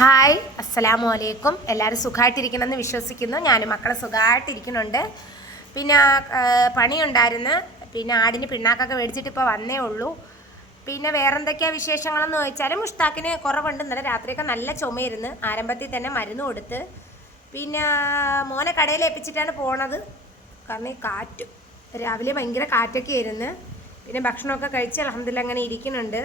Hi അസ്സലാമു അലൈക്കും. എല്ലാവരും സുഖമായിട്ടിരിക്കണമെന്ന് വിശ്വസിക്കുന്നു. ഞാൻ മക്കളെ സുഖമായിട്ടിരിക്കുന്നുണ്ട് പിന്നെ പണിയുണ്ടായിരുന്നു. പിന്നെ ആടിന് പിണ്ണാക്കൊക്കെ മേടിച്ചിട്ട് ഇപ്പോൾ വന്നേ ഉള്ളൂ. പിന്നെ വേറെ എന്തൊക്കെയാ വിശേഷങ്ങളെന്ന് ചോദിച്ചാൽ മുഷ്താക്കിന് കുറവുണ്ട്. ഇന്നലെ രാത്രിയൊക്കെ നല്ല ചുമയിരുന്നു ആരംഭത്തിൽ തന്നെ മരുന്ന് കൊടുത്ത്. പിന്നെ മോനെ കടയിൽ ഏൽപ്പിച്ചിട്ടാണ് പോണത്. കാരണം ഈ കാറ്റ് രാവിലെ ഭയങ്കര കാറ്റൊക്കെ ആയിരുന്നു പിന്നെ ഭക്ഷണമൊക്കെ കഴിച്ച് അലഹമ്മദില്ല അങ്ങനെ ഇരിക്കുന്നുണ്ട്.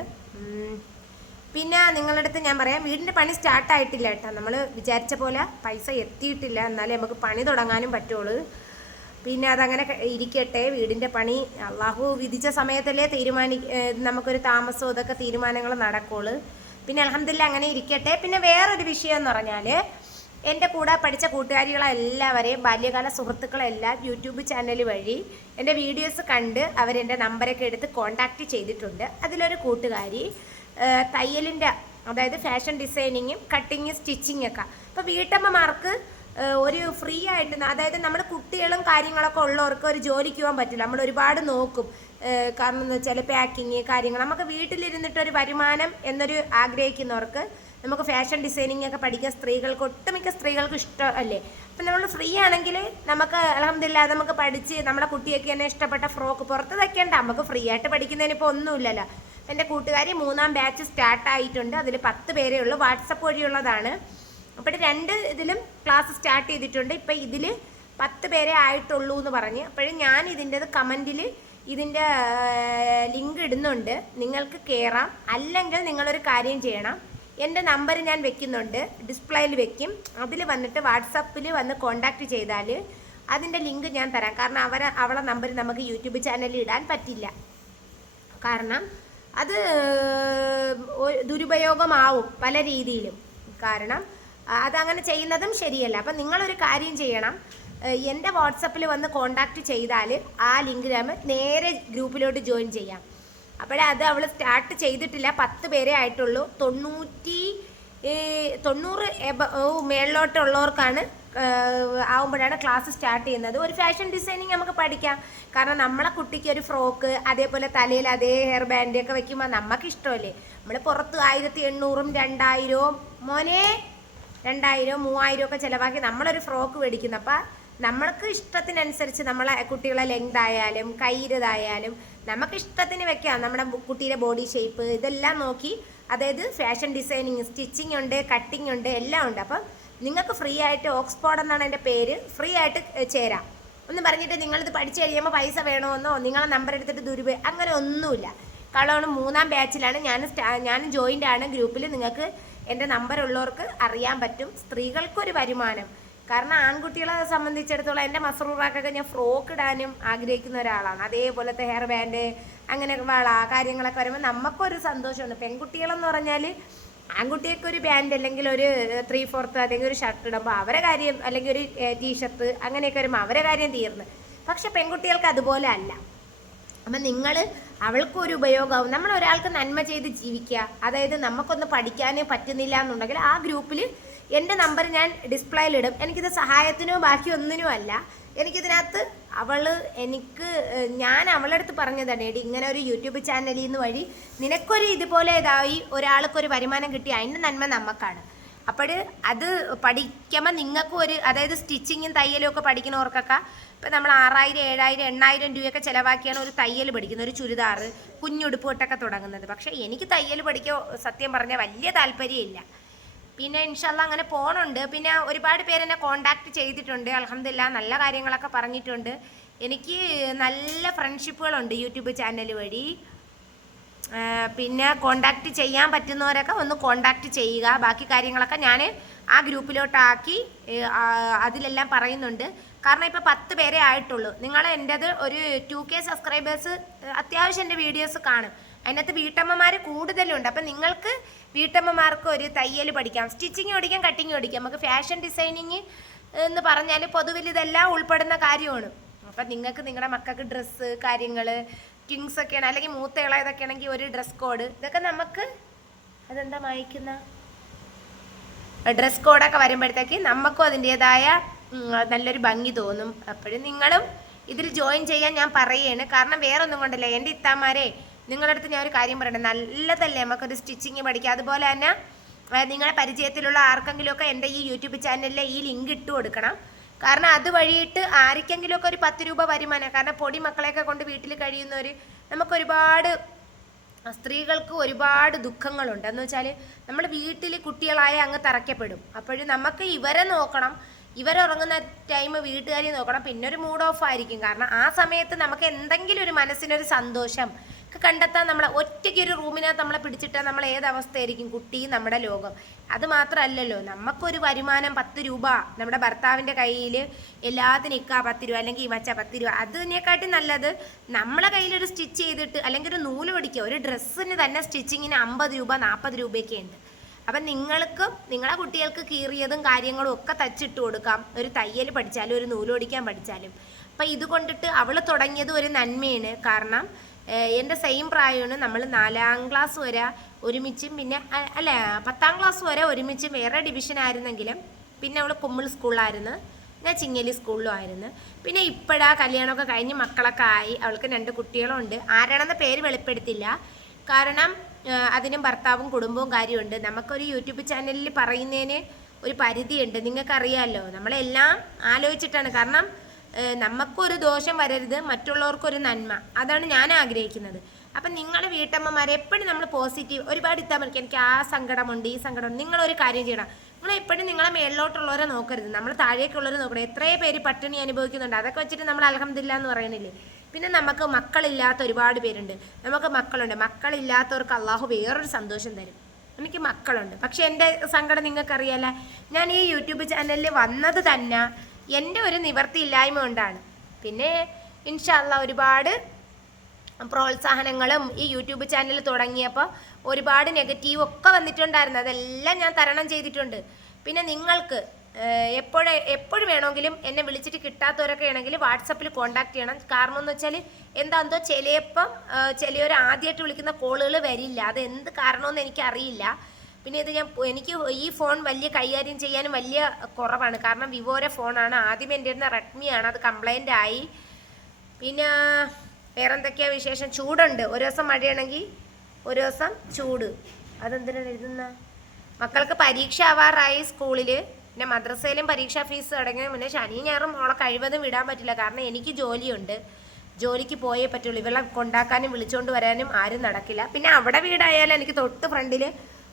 പിന്നെ നിങ്ങളുടെ അടുത്ത് ഞാൻ പറയാം വീടിന്റെ പണി സ്റ്റാർട്ട് ആയിട്ടില്ല കേട്ടോ. നമ്മൾ വിചാരിച്ച പോലെ പൈസ എത്തിയിട്ടില്ല. എന്നാലേ നമുക്ക് പണി തുടങ്ങാനും പറ്റുള്ളൂ. പിന്നെ അതങ്ങനെ ഇരിക്കട്ടെ. വീടിന്റെ പണി അള്ളാഹു വിധിച്ച സമയത്തല്ലേ തീരുമാനി നമുക്കൊരു താമസവും ഇതൊക്കെ തീരുമാനങ്ങൾ നടക്കുള്ളൂ. പിന്നെ അലഹമില്ല അങ്ങനെ ഇരിക്കട്ടെ. പിന്നെ വേറൊരു വിഷയം എന്ന് പറഞ്ഞാൽ എന്റെ കൂടെ പഠിച്ച കൂട്ടുകാരികളെല്ലാവരെയും ബാല്യകാല സുഹൃത്തുക്കളെല്ലാം യൂട്യൂബ് ചാനൽ വഴി എന്റെ വീഡിയോസ് കണ്ട് അവരെന്റെ നമ്പരൊക്കെ എടുത്ത് കോൺടാക്റ്റ് ചെയ്തിട്ടുണ്ട്. അതിലൊരു കൂട്ടുകാരി തയ്യലിന്റെ അതായത് ഫാഷൻ ഡിസൈനിങ്ങും കട്ടിങ് സ്റ്റിച്ചിങ് ഒക്കെ. അപ്പോൾ വീട്ടമ്മമാർക്ക് ഒരു ഫ്രീ ആയിട്ട് അതായത് നമ്മുടെ കുട്ടികളും കാര്യങ്ങളൊക്കെ ഉള്ളവർക്ക് ഒരു ജോലിക്ക് പോകാൻ പറ്റില്ല. നമ്മൾ ഒരുപാട് നോക്കും. കാരണം എന്ന് വെച്ചാൽ പാക്കിങ് കാര്യങ്ങൾ. നമുക്ക് വീട്ടിലിരുന്നിട്ട് ഒരു വരുമാനം എന്നൊരു ആഗ്രഹിക്കുന്നവർക്ക് നമുക്ക് ഫാഷൻ ഡിസൈനിങ് ഒക്കെ പഠിക്കാൻ സ്ത്രീകൾക്ക് ഒട്ടുമിക്ക സ്ത്രീകൾക്ക് ഇഷ്ടം അല്ലേ? അപ്പം നമ്മൾ ഫ്രീ ആണെങ്കിൽ നമുക്ക് അലഹമില്ല നമുക്ക് പഠിച്ച് നമ്മുടെ കുട്ടിയൊക്കെ തന്നെ ഇഷ്ടപ്പെട്ട ഫ്രോക്ക് പുറത്ത് തയ്ക്കേണ്ട. നമുക്ക് ഫ്രീ ആയിട്ട് പഠിക്കുന്നതിന് ഇപ്പോൾ ഒന്നുമില്ലല്ലോ. എന്റെ കൂട്ടുകാരി മൂന്നാം ബാച്ച് സ്റ്റാർട്ട് ആയിട്ടുണ്ട്. അതിൽ പത്ത് പേരേ ഉള്ളൂ. വാട്സപ്പ് വഴിയുള്ളതാണ്. അപ്പോൾ രണ്ട് ഇതിലും ക്ലാസ് സ്റ്റാർട്ട് ചെയ്തിട്ടുണ്ട്. ഇപ്പം ഇതിൽ പത്ത് പേരെ ആയിട്ടുള്ളൂ എന്ന് പറഞ്ഞ്. അപ്പോഴും ഞാൻ ഇതിന്റെത് കമന്റിൽ ഇതിന്റെ ലിങ്ക് ഇടുന്നുണ്ട്. നിങ്ങൾക്ക് കയറാം അല്ലെങ്കിൽ നിങ്ങളൊരു കാര്യം ചെയ്യണം. എന്റെ നമ്പർ ഞാൻ വെക്കുന്നുണ്ട്. ഡിസ്പ്ലേയിൽ വെക്കും. അതിൽ വന്നിട്ട് വാട്സപ്പിൽ വന്ന് കോണ്ടാക്ട് ചെയ്താൽ അതിന്റെ ലിങ്ക് ഞാൻ തരാം. കാരണം അവരെ അവളെ നമ്പർ നമുക്ക് യൂട്യൂബ് ചാനലിൽ ഇടാൻ പറ്റില്ല. കാരണം അത് ദുരുപയോഗമാവും പല രീതിയിലും. കാരണം അതങ്ങനെ ചെയ്യുന്നതും ശരിയല്ല. അപ്പം നിങ്ങളൊരു കാര്യം ചെയ്യണം. എന്റെ വാട്സപ്പിൽ വന്ന് കോണ്ടാക്ട് ചെയ്താൽ ആ ലിങ്ക് നമ്മൾ നേരെ ഗ്രൂപ്പിലോട്ട് ജോയിൻ ചെയ്യാം. അപ്പോഴേ അത് അവൾ സ്റ്റാർട്ട് ചെയ്തിട്ടില്ല. പത്ത് പേരെ ആയിട്ടുള്ളൂ. തൊണ്ണൂറ്റി തൊണ്ണൂറ് മേളിലോട്ടുള്ളവർക്കാണ് ആവുമ്പോഴാണ് ക്ലാസ് സ്റ്റാർട്ട് ചെയ്യുന്നത്. ഒരു ഫാഷൻ ഡിസൈനിങ് നമുക്ക് പഠിക്കാം. കാരണം നമ്മളെ കുട്ടിക്ക് ഒരു ഫ്രോക്ക് അതേപോലെ തലയിൽ അതേ ഹെയർ ബാൻഡ് ഒക്കെ വെക്കുമ്പോൾ നമുക്ക് ഇഷ്ടമല്ലേ? നമ്മൾ പുറത്ത് ആയിരത്തി എണ്ണൂറും രണ്ടായിരവും മോനെ രണ്ടായിരവും മൂവായിരവും ഒക്കെ ചിലവാക്കി നമ്മളൊരു ഫ്രോക്ക് മേടിക്കുന്നു. അപ്പം നമ്മൾക്ക് ഇഷ്ടത്തിനനുസരിച്ച് നമ്മളെ കുട്ടികളെ ലെങ്ത് ആയാലും കയ്യിലതായാലും നമുക്ക് ഇഷ്ടത്തിന് വെക്കാം. നമ്മുടെ കുട്ടിയുടെ ബോഡി ഷേപ്പ് ഇതെല്ലാം നോക്കി. അതായത് ഫാഷൻ ഡിസൈനിങ് സ്റ്റിച്ചിങ് ഉണ്ട് കട്ടിങ് ഉണ്ട് എല്ലാം ഉണ്ട്. അപ്പം നിങ്ങൾക്ക് ഫ്രീ ആയിട്ട് ഓക്സ്ഫോർഡ് എന്നാണ് എന്റെ പേര്. ഫ്രീ ആയിട്ട് ചേരാം. ഒന്ന് പറഞ്ഞിട്ട് നിങ്ങളിത് പഠിച്ചു കഴിയുമ്പോൾ പൈസ വേണമെന്നോ നിങ്ങളെ നമ്പർ എടുത്തിട്ട് ദുരുപയോഗം അങ്ങനെ ഒന്നുമില്ല. കളോണ് മൂന്നാം ബാച്ചിലാണ് ഞാൻ ഞാൻ ജോയിന്റ് ആണ് ഗ്രൂപ്പിൽ നിങ്ങൾക്ക് എന്റെ നമ്പർ ഉള്ളവർക്ക് അറിയാൻ പറ്റും. സ്ത്രീകൾക്കൊരു വരുമാനം. കാരണം ആൺകുട്ടികളെ സംബന്ധിച്ചിടത്തോളം എന്റെ മസറൂറാക്കൊക്കെ ഞാൻ ഫ്രോക്ക് ഇടാനും ആഗ്രഹിക്കുന്ന ഒരാളാണ്. അതേപോലത്തെ ഹെയർ ബാൻഡ് അങ്ങനെ വള കാര്യങ്ങളൊക്കെ വരുമ്പോൾ നമുക്കൊരു സന്തോഷമുണ്ട്. പെൺകുട്ടികളെന്ന് പറഞ്ഞാൽ ആൺകുട്ടിയൊക്കെ ഒരു പാന്റ് അല്ലെങ്കിൽ ഒരു ത്രീ ഫോർത്ത് അല്ലെങ്കിൽ ഒരു ഷർട്ട് ഇടുമ്പോൾ അവരെ കാര്യം അല്ലെങ്കിൽ ഒരു ടീഷർട്ട് അങ്ങനെയൊക്കെ വരുമ്പോൾ അവരെ കാര്യം തീർന്നു. പക്ഷെ പെൺകുട്ടികൾക്ക് അതുപോലെ അല്ല. അപ്പം നിങ്ങൾ അവൾക്കും ഒരു ഉപയോഗമാവും നമ്മൾ ഒരാൾക്ക് നന്മ ചെയ്ത് ജീവിക്കുക. അതായത് നമുക്കൊന്ന് പഠിക്കാനേ പറ്റുന്നില്ല എന്നുണ്ടെങ്കിൽ ആ ഗ്രൂപ്പിൽ എന്റെ നമ്പർ ഞാൻ ഡിസ്പ്ലേയിലിടും എനിക്കിത് സഹായത്തിനോ ബാക്കി ഒന്നിനും അല്ല. എനിക്കിതിനകത്ത് അവൾ എനിക്ക് ഞാൻ അവളുടെ അടുത്ത് പറഞ്ഞതാണ് എടി ഇങ്ങനെ ഒരു യൂട്യൂബ് ചാനലിൽ നിന്ന് വഴി നിനക്കൊരു ഇതുപോലെ ഇതായി ഒരാൾക്കൊരു വരുമാനം കിട്ടി അതിന്റെ നന്മ നമുക്കാണ് അപ്പോൾ അത് പഠിക്കുമ്പോൾ നിങ്ങൾക്കും ഒരു അതായത് സ്റ്റിച്ചിങ്ങും തയ്യലും ഒക്കെ പഠിക്കുന്നവർക്കൊക്കെ ഇപ്പം നമ്മൾ ആറായിരം ഏഴായിരം എണ്ണായിരം രൂപയൊക്കെ ചിലവാക്കിയാണ് ഒരു തയ്യൽ പഠിക്കുന്നത് ഒരു ചുരിദാർ കുഞ്ഞുടുപ്പ് തൊട്ടൊക്കെ തുടങ്ങുന്നത്. പക്ഷേ എനിക്ക് തയ്യൽ പഠിക്കാൻ സത്യം പറഞ്ഞാൽ വലിയ താല്പര്യമില്ല. പിന്നെ ഇൻഷല്ല അങ്ങനെ പോകണുണ്ട് പിന്നെ ഒരുപാട് പേര് എന്നെ കോണ്ടാക്ട് ചെയ്തിട്ടുണ്ട്. അലഹമില്ല നല്ല കാര്യങ്ങളൊക്കെ പറഞ്ഞിട്ടുണ്ട്. എനിക്ക് നല്ല ഫ്രണ്ട്ഷിപ്പുകളുണ്ട് യൂട്യൂബ് ചാനൽ വഴി. പിന്നെ കോണ്ടാക്ട് ചെയ്യാൻ പറ്റുന്നവരൊക്കെ ഒന്ന് കോണ്ടാക്ട് ചെയ്യുക. ബാക്കി കാര്യങ്ങളൊക്കെ ഞാൻ ആ ഗ്രൂപ്പിലോട്ടാക്കി അതിലെല്ലാം പറയുന്നുണ്ട്. കാരണം ഇപ്പോൾ പത്ത് പേരെ ആയിട്ടുള്ളൂ. നിങ്ങൾ എന്റെത് ഒരു ടു കെ സബ്സ്ക്രൈബേഴ്സ് അത്യാവശ്യം എന്റെ വീഡിയോസ് കാണും. അതിനകത്ത് വീട്ടമ്മമാർ കൂടുതലുണ്ട്. അപ്പം നിങ്ങൾക്ക് വീട്ടമ്മമാർക്ക് ഒരു തയ്യൽ പഠിക്കാം. സ്റ്റിച്ചിങ് പഠിക്കാം കട്ടിങ് പഠിക്കാം നമുക്ക് ഫാഷൻ ഡിസൈനിങ് എന്ന് പറഞ്ഞാൽ പൊതുവിൽ ഇതെല്ലാം ഉൾപ്പെടുന്ന കാര്യമാണ്. അപ്പം നിങ്ങൾക്ക് നിങ്ങളുടെ മക്കൾക്ക് ഡ്രസ്സ് കാര്യങ്ങൾ കിങ്സ് ഒക്കെയാണ് അല്ലെങ്കിൽ മൂത്ത ഇളയതൊക്കെ ആണെങ്കിൽ ഒരു ഡ്രസ് കോഡ് ഇതൊക്കെ നമുക്ക് അതെന്താ വായിക്കുന്ന ഡ്രസ് കോഡൊക്കെ വരുമ്പോഴത്തേക്ക് നമുക്കും അതിന്റെതായ നല്ലൊരു ഭംഗി തോന്നും. അപ്പോഴും നിങ്ങളും ഇതിൽ ജോയിൻ ചെയ്യാൻ ഞാൻ പറയുകയാണ്. കാരണം വേറൊന്നും കൊണ്ടല്ല. എന്റെ ഇത്താമാരെ നിങ്ങളുടെ അടുത്ത് ഞാൻ ഒരു കാര്യം പറയട്ടെ? നല്ലതല്ലേ നമുക്കൊരു സ്റ്റിച്ചിങ് പഠിക്കാം? അതുപോലെ തന്നെ നിങ്ങളുടെ പരിചയത്തിലുള്ള ആർക്കെങ്കിലുമൊക്കെ എന്റെ ഈ യൂട്യൂബ് ചാനലിലെ ഈ ലിങ്ക് ഇട്ട് കൊടുക്കണം. കാരണം അത് വഴിയിട്ട് ആർക്കെങ്കിലുമൊക്കെ ഒരു പത്ത് രൂപ വരുമാനം. കാരണം പൊടി മക്കളെയൊക്കെ കൊണ്ട് വീട്ടിൽ കഴിയുന്നവർ നമുക്കൊരുപാട് സ്ത്രീകൾക്ക് ഒരുപാട് ദുഃഖങ്ങളുണ്ട്. എന്ന് വെച്ചാൽ നമ്മൾ വീട്ടിൽ കുട്ടികളായ അങ്ങ് തറയ്ക്കപ്പെടും. അപ്പോഴും നമുക്ക് ഇവരെ നോക്കണം. ഇവരുറങ്ങുന്ന ടൈം വീട്ടുകാരെ നോക്കണം. പിന്നെ ഒരു മൂഡ് ഓഫ് ആയിരിക്കും. കാരണം ആ സമയത്ത് നമുക്ക് എന്തെങ്കിലും ഒരു മനസ്സിനൊരു സന്തോഷം കണ്ടെത്താൻ നമ്മളെ ഒറ്റയ്ക്ക് ഒരു റൂമിനകത്ത് നമ്മളെ പിടിച്ചിട്ടാൽ നമ്മൾ ഏത് അവസ്ഥയായിരിക്കും കുട്ടി നമ്മുടെ ലോകം. അത് മാത്രമല്ലല്ലോ നമുക്കൊരു വരുമാനം പത്ത് രൂപ നമ്മുടെ ഭർത്താവിന്റെ കയ്യിൽ എല്ലാത്തിനും ഇക്ക പത്ത് രൂപ അല്ലെങ്കിൽ മച്ച പത്ത് രൂപ. അതിനെക്കാട്ടി നല്ലത് നമ്മളെ കയ്യിലൊരു സ്റ്റിച്ച് ചെയ്തിട്ട് അല്ലെങ്കിൽ ഒരു നൂൽ പിടിക്കുക ഒരു ഡ്രസ്സിന് തന്നെ സ്റ്റിച്ചിങ്ങിന് അമ്പത് രൂപ നാൽപ്പത് രൂപയൊക്കെ ഉണ്ട്. അപ്പം നിങ്ങൾക്കും നിങ്ങളെ കുട്ടികൾക്ക് കീറിയതും കാര്യങ്ങളും ഒക്കെ തച്ചിട്ട് കൊടുക്കാം. ഒരു തയ്യൽ പഠിച്ചാലും ഒരു നൂൽ പഠിക്കാൻ പഠിച്ചാലും. അപ്പം ഇത് കൊണ്ടിട്ട് അവൾ തുടങ്ങിയത് ഒരു നന്മയാണ്. കാരണം എന്റെ സെയിം പ്രായമാണ് നമ്മൾ നാലാം ക്ലാസ് വരെ ഒരുമിച്ചും പിന്നെ അല്ല പത്താം ക്ലാസ് വരെ ഒരുമിച്ചും വേറെ ഡിവിഷൻ ആയിരുന്നെങ്കിലും പിന്നെ അവൾ കുമ്മിൾ സ്കൂളിലായിരുന്നു ഞാൻ ചിങ്ങലി സ്കൂളിലും ആയിരുന്നു. പിന്നെ ഇപ്പോഴാ കല്യാണമൊക്കെ കഴിഞ്ഞ് മക്കളൊക്കെ ആയി അവൾക്ക് രണ്ട് കുട്ടികളുണ്ട്. ആരാണെന്ന പേര് വെളിപ്പെടുത്തില്ല. കാരണം അതിനും ഭർത്താവും കുടുംബവും കാര്യമുണ്ട്. നമുക്കൊരു യൂട്യൂബ് ചാനലിൽ പറയുന്നതിന് ഒരു പരിധിയുണ്ട്. നിങ്ങൾക്കറിയാമല്ലോ നമ്മളെല്ലാം ആലോചിച്ചിട്ടാണ്. കാരണം നമുക്കൊരു ദോഷം വരരുത് മറ്റുള്ളവർക്കൊരു നന്മ. അതാണ് ഞാൻ ആഗ്രഹിക്കുന്നത്. അപ്പം നിങ്ങളുടെ വീട്ടമ്മമാരെ എപ്പോഴും നമ്മൾ പോസിറ്റീവ് ഒരുപാട് പറ്റും എനിക്ക് ആ സങ്കടമുണ്ട് ഈ സങ്കടമുണ്ട്. നിങ്ങളൊരു കാര്യം ചെയ്യണം. നിങ്ങൾ എപ്പോഴും നിങ്ങളെ മേളിലോട്ടുള്ളവരെ നോക്കരുത്. നമ്മൾ താഴേക്കുള്ളവരെ നോക്കണം എത്രയോ പേര് പട്ടിണി അനുഭവിക്കുന്നുണ്ട്. അതൊക്കെ വെച്ചിട്ട് നമ്മൾ അലഹമില്ല എന്ന് പറയണില്ലേ? പിന്നെ നമുക്ക് മക്കളില്ലാത്ത ഒരുപാട് പേരുണ്ട്. നമുക്ക് മക്കളുണ്ട്. മക്കളില്ലാത്തവർക്ക് അള്ളാഹു വേറൊരു സന്തോഷം തരും. എനിക്ക് മക്കളുണ്ട്. പക്ഷെ എന്റെ സങ്കടം നിങ്ങൾക്കറിയാല്ല ഞാൻ ഈ യൂട്യൂബ് ചാനലിൽ വന്നത് തന്നെ എന്റെ ഒരു നിവർത്തി ഇല്ലായ്മ കൊണ്ടാണ്. പിന്നെ ഇൻഷാല്ല ഒരുപാട് പ്രോത്സാഹനങ്ങളും ഈ യൂട്യൂബ് ചാനൽ തുടങ്ങിയപ്പോൾ ഒരുപാട് നെഗറ്റീവ് ഒക്കെ വന്നിട്ടുണ്ടായിരുന്നു. അതെല്ലാം ഞാൻ തരണം ചെയ്തിട്ടുണ്ട്. പിന്നെ നിങ്ങൾക്ക് എപ്പോഴേ എപ്പോഴും വേണമെങ്കിലും എന്നെ വിളിച്ചിട്ട് കിട്ടാത്തവരൊക്കെ ആണെങ്കിൽ വാട്സപ്പിൽ കോൺടാക്ട് ചെയ്യണം. കാരണം എന്ന് വെച്ചാൽ എന്താന്തോ ചിലപ്പം ചിലവർ ആദ്യമായിട്ട് വിളിക്കുന്ന കോളുകൾ വരില്ല. അത് എന്ത് കാരണമെന്ന് എനിക്കറിയില്ല. പിന്നെ ഇത് ഞാൻ എനിക്ക് ഈ ഫോൺ വലിയ കൈകാര്യം ചെയ്യാനും വലിയ കുറവാണ്. കാരണം വിവോയുടെ ഫോണാണ്. ആദ്യം എന്റെ ഇരുന്ന റെഡ്മിയാണ്. അത് കംപ്ലൈന്റ് ആയി. പിന്നെ വേറെന്തൊക്കെയാ വിശേഷം? ചൂടുണ്ട്. ഒരു ദിവസം മഴയാണെങ്കിൽ ഒരു ദിവസം ചൂട്. അതെന്തിനാണ് എഴുതുന്ന? മക്കൾക്ക് പരീക്ഷ ആവാറായി സ്കൂളിൽ പിന്നെ മദ്രസയിലും പരീക്ഷാ ഫീസ് അടങ്ങിയ പിന്നെ ശനി ഞായറും മോളെ കഴിവതും വിടാൻ പറ്റില്ല. കാരണം എനിക്ക് ജോലിയുണ്ട്. ജോലിക്ക് പോയേ പറ്റുള്ളൂ. ഇവളെ കൊണ്ടാക്കാനും വിളിച്ചുകൊണ്ട് വരാനും ആരും നടക്കില്ല. പിന്നെ അവിടെ വീടായാലും എനിക്ക് തൊട്ട് ഫ്രണ്ടിൽ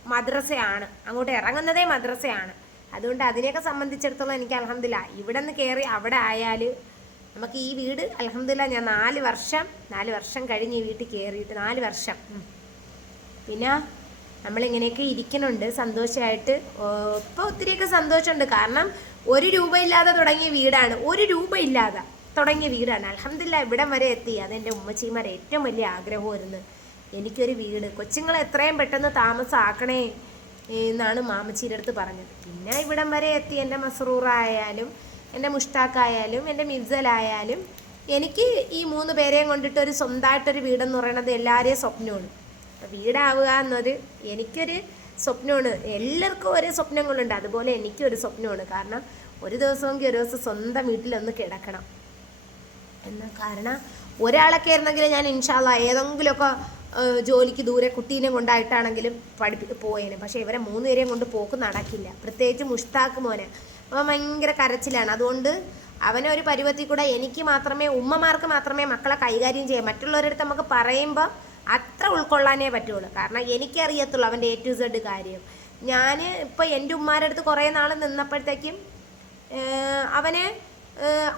മദ്രസയാണ്. അങ്ങോട്ട് ഇറങ്ങുന്നതേ മദ്രസയാണ്. അതുകൊണ്ട് അതിനെയൊക്കെ സംബന്ധിച്ചിടത്തോളം എനിക്ക് അലഹമില്ല ഇവിടെ നിന്ന് കയറി അവിടെ ആയാൽ നമുക്ക് ഈ വീട് അലഹമില്ല ഞാൻ നാല് വർഷം നാല് വർഷം കഴിഞ്ഞ് ഈ വീട്ടിൽ കയറിയിട്ട് നാല് വർഷം. പിന്നെ നമ്മളിങ്ങനെയൊക്കെ ഇരിക്കുന്നുണ്ട് സന്തോഷമായിട്ട് ഇപ്പോൾ ഒത്തിരിയൊക്കെ സന്തോഷമുണ്ട്. കാരണം ഒരു രൂപ ഇല്ലാതെ തുടങ്ങിയ വീടാണ്. ഒരു രൂപ ഇല്ലാതെ തുടങ്ങിയ വീടാണ്. അലഹമില്ല ഇവിടം വരെ എത്തി. അതെന്റെ ഉമ്മച്ചിമാരെ ഏറ്റവും വലിയ ആഗ്രഹമായിരുന്നു. എനിക്കൊരു വീട്. കൊച്ചുങ്ങളെ എത്രയും പെട്ടെന്ന് താമസമാക്കണേ എന്നാണ് മാമച്ചീടെ അടുത്ത് പറഞ്ഞത്. പിന്നെ ഇവിടം വരെ എത്തി. എന്റെ മസറൂറായാലും എന്റെ മുഷ്താഖായാലും എന്റെ മിഫ്സലായാലും എനിക്ക് ഈ മൂന്ന് പേരെയും കൊണ്ടിട്ട് ഒരു സ്വന്തമായിട്ടൊരു വീടെന്ന് പറയണത് എല്ലാവരെയും സ്വപ്നമാണ്. വീടാവുക എന്നത് എനിക്കൊരു സ്വപ്നമാണ്. എല്ലാവർക്കും ഒരേ സ്വപ്നങ്ങളുണ്ട്. അതുപോലെ എനിക്കും ഒരു സ്വപ്നമാണ്. കാരണം ഒരു ദിവസമെങ്കിൽ ഒരു ദിവസം സ്വന്തം വീട്ടിലൊന്ന് കിടക്കണം. എന്ന കാരണം ഒരാളൊക്കെ ആയിരുന്നെങ്കിൽ ഞാൻ ഇൻഷാല്ല ഏതെങ്കിലുമൊക്കെ ജോലിക്ക് ദൂരെ കുട്ടീനെ കൊണ്ടായിട്ടാണെങ്കിലും പഠിപ്പി പോയേനെ. പക്ഷേ ഇവരെ മൂന്ന് മൂന്നുപേരെയും കൊണ്ട് പോക്ക് നടക്കില്ല. പ്രത്യേകിച്ച് മുഷ്താഖ് മോനെ. അവൻ ഭയങ്കര കരച്ചിലാണ്. അതുകൊണ്ട് അവനെ ഒരു പരുവത്തിൽ കൂടെ എനിക്ക് മാത്രമേ ഉമ്മമാർക്ക് മാത്രമേ മക്കളെ കൈകാര്യം ചെയ്യാം മറ്റുള്ളവരുടെ അടുത്ത് നമുക്ക് പറയുമ്പോൾ അത്ര ഉൾക്കൊള്ളാനേ പറ്റുള്ളൂ. കാരണം എനിക്കറിയത്തുള്ളൂ അവന്റെ എ ടു സെഡ് കാര്യം. ഞാൻ ഇപ്പോൾ എന്റെ ഉമ്മാരുടെ അടുത്ത് കുറേ നാൾ നിന്നപ്പോഴത്തേക്കും അവനെ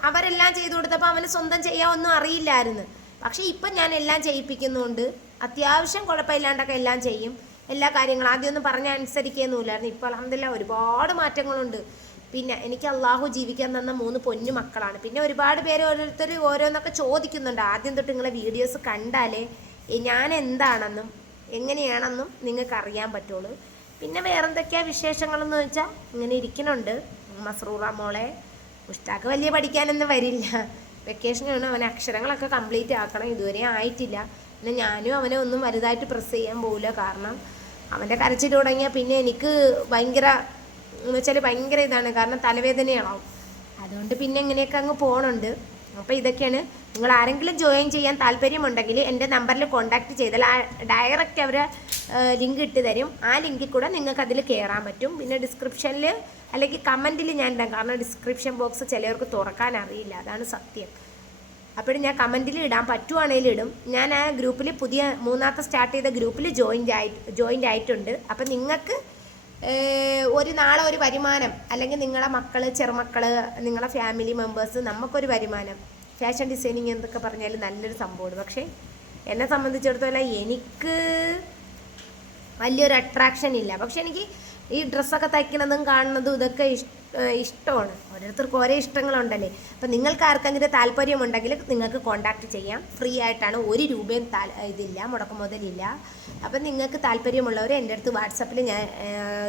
അവരെല്ലാം ചെയ്തു കൊടുത്തപ്പോൾ അവന് സ്വന്തം ചെയ്യാൻ ഒന്നും അറിയില്ലായിരുന്നു. പക്ഷേ ഇപ്പം ഞാൻ എല്ലാം ചെയ്യിപ്പിക്കുന്നുണ്ട് അത്യാവശ്യം കുഴപ്പമില്ലാണ്ടൊക്കെ എല്ലാം ചെയ്യും. എല്ലാ കാര്യങ്ങളും ആദ്യമൊന്നും പറഞ്ഞ അനുസരിക്കുകയൊന്നുമില്ലായിരുന്നു ഇപ്പോൾ അലഹമില്ല ഒരുപാട് മാറ്റങ്ങളുണ്ട്. പിന്നെ എനിക്ക് അള്ളാഹു ജീവിക്കാൻ തന്ന മൂന്ന് പൊന്നു മക്കളാണ്. പിന്നെ ഒരുപാട് പേര് ഓരോരുത്തർ ഓരോന്നൊക്കെ ചോദിക്കുന്നുണ്ട്. ആദ്യം തൊട്ട് നിങ്ങളെ വീഡിയോസ് കണ്ടാലേ ഞാൻ എന്താണെന്നും എങ്ങനെയാണെന്നും നിങ്ങൾക്ക് അറിയാൻ പറ്റുള്ളൂ. പിന്നെ വേറെന്തൊക്കെയാണ് വിശേഷങ്ങളെന്ന് വെച്ചാൽ ഇങ്ങനെ ഇരിക്കുന്നുണ്ട്. മസ്റൂറ മോളെ ഉഷ്ടാക്ക് വലിയ പഠിക്കാനൊന്നും വരില്ല. വെക്കേഷനാണ്. അവൻ അക്ഷരങ്ങളൊക്കെ കംപ്ലീറ്റ് ആക്കണം. ഇതുവരെ ആയിട്ടില്ല. പിന്നെ ഞാനും അവനെ ഒന്നും വലുതായിട്ട് പ്രസ് ചെയ്യാൻ പോവില്ല. കാരണം അവന്റെ കരച്ചിൽ തുടങ്ങിയാൽ പിന്നെ എനിക്ക് ഭയങ്കര എന്ന് വെച്ചാൽ ഭയങ്കര ഇതാണ്. കാരണം തലവേദനയാണാവും. അതുകൊണ്ട് പിന്നെ ഇങ്ങനെയൊക്കെ അങ്ങ് പോകണുണ്ട് അപ്പോൾ ഇതൊക്കെയാണ്. നിങ്ങൾ ആരെങ്കിലും ജോയിൻ ചെയ്യാൻ താല്പര്യമുണ്ടെങ്കിൽ എന്റെ നമ്പറിൽ കോൺടാക്ട് ചെയ്താൽ ആ ഡയറക്റ്റ് അവരെ ലിങ്ക് ഇട്ട് തരും. ആ ലിങ്കിൽ കൂടെ നിങ്ങൾക്ക് അതിൽ കയറാൻ പറ്റും. പിന്നെ ഡിസ്ക്രിപ്ഷനിൽ അല്ലെങ്കിൽ കമന്റിൽ ഞാൻ ഇടാം. കാരണം ഡിസ്ക്രിപ്ഷൻ ബോക്സ് ചിലവർക്ക് തുറക്കാൻ അറിയില്ല. അതാണ് സത്യം. അപ്പോഴും ഞാൻ കമന്റിൽ ഇടാൻ പറ്റുവാണെങ്കിൽ ഇടും. ഞാൻ ആ ഗ്രൂപ്പിൽ പുതിയ മൂന്നാമത്തെ സ്റ്റാർട്ട് ചെയ്ത ഗ്രൂപ്പിൽ ജോയിന്റ് ആയി ജോയിന്റ് ആയിട്ടുണ്ട്. അപ്പം നിങ്ങൾക്ക് ഒരു നാളെ ഒരു വരുമാനം അല്ലെങ്കിൽ നിങ്ങളെ മക്കൾ ചെറുമക്കൾ നിങ്ങളെ ഫാമിലി മെമ്പേഴ്സ് നമുക്കൊരു വരുമാനം. ഫാഷൻ ഡിസൈനിങ് എന്നൊക്കെ പറഞ്ഞാൽ നല്ലൊരു സംഭവമാണ്. പക്ഷേ എന്നെ സംബന്ധിച്ചിടത്തോളം എനിക്ക് വലിയൊരു അട്രാക്ഷൻ ഇല്ല. പക്ഷെ എനിക്ക് ഈ ഡ്രസ്സൊക്കെ തയ്ക്കുന്നതും കാണുന്നതും ഇതൊക്കെ ഇഷ് ഇഷ്ടമാണ്. ഓരോരുത്തർക്കും ഓരോ ഇഷ്ടങ്ങളുണ്ടല്ലേ. അപ്പം നിങ്ങൾക്ക് ആർക്കെങ്കിലും താല്പര്യമുണ്ടെങ്കിൽ നിങ്ങൾക്ക് കോൺടാക്ട് ചെയ്യാം. ഫ്രീ ആയിട്ടാണ് ഒരു രൂപയും താൽ ഇതില്ല മുടക്കം മുതലില്ല അപ്പം നിങ്ങൾക്ക് താല്പര്യമുള്ളവർ എന്റെ അടുത്ത് വാട്സപ്പിൽ ഞാൻ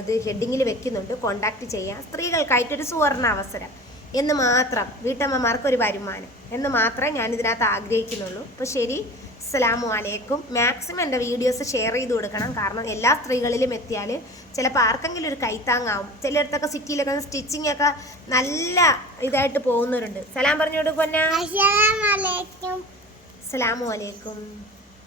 ഇത് ഹെഡിങ്ങിൽ വെക്കുന്നുണ്ട്. കോണ്ടാക്ട് ചെയ്യാം. സ്ത്രീകൾക്കായിട്ടൊരു സുവർണ അവസരം എന്ന് മാത്രം വീട്ടമ്മമാർക്ക് ഒരു വരുമാനം എന്ന് മാത്രമേ ഞാൻ ഇതിനകത്ത് ആഗ്രഹിക്കുന്നുള്ളൂ. അപ്പോൾ ശരി. അസ്സലാമു അലൈക്കും. മാക്സിമം എന്റെ വീഡിയോസ് ഷെയർ ചെയ്ത് കൊടുക്കണം. കാരണം എല്ലാ സ്ത്രീകളിലും എത്തിയാൽ ചിലപ്പോൾ ആർക്കെങ്കിലും ഒരു കൈത്താങ്ങാവും. ചിലയിടത്തൊക്കെ സിറ്റിയിലൊക്കെ സ്റ്റിച്ചിങ് ഒക്കെ നല്ല ഇതായിട്ട് പോകുന്നവരുണ്ട്. സലാം പറഞ്ഞു കൊടുക്കും അസ്സലാമു അലൈക്കും.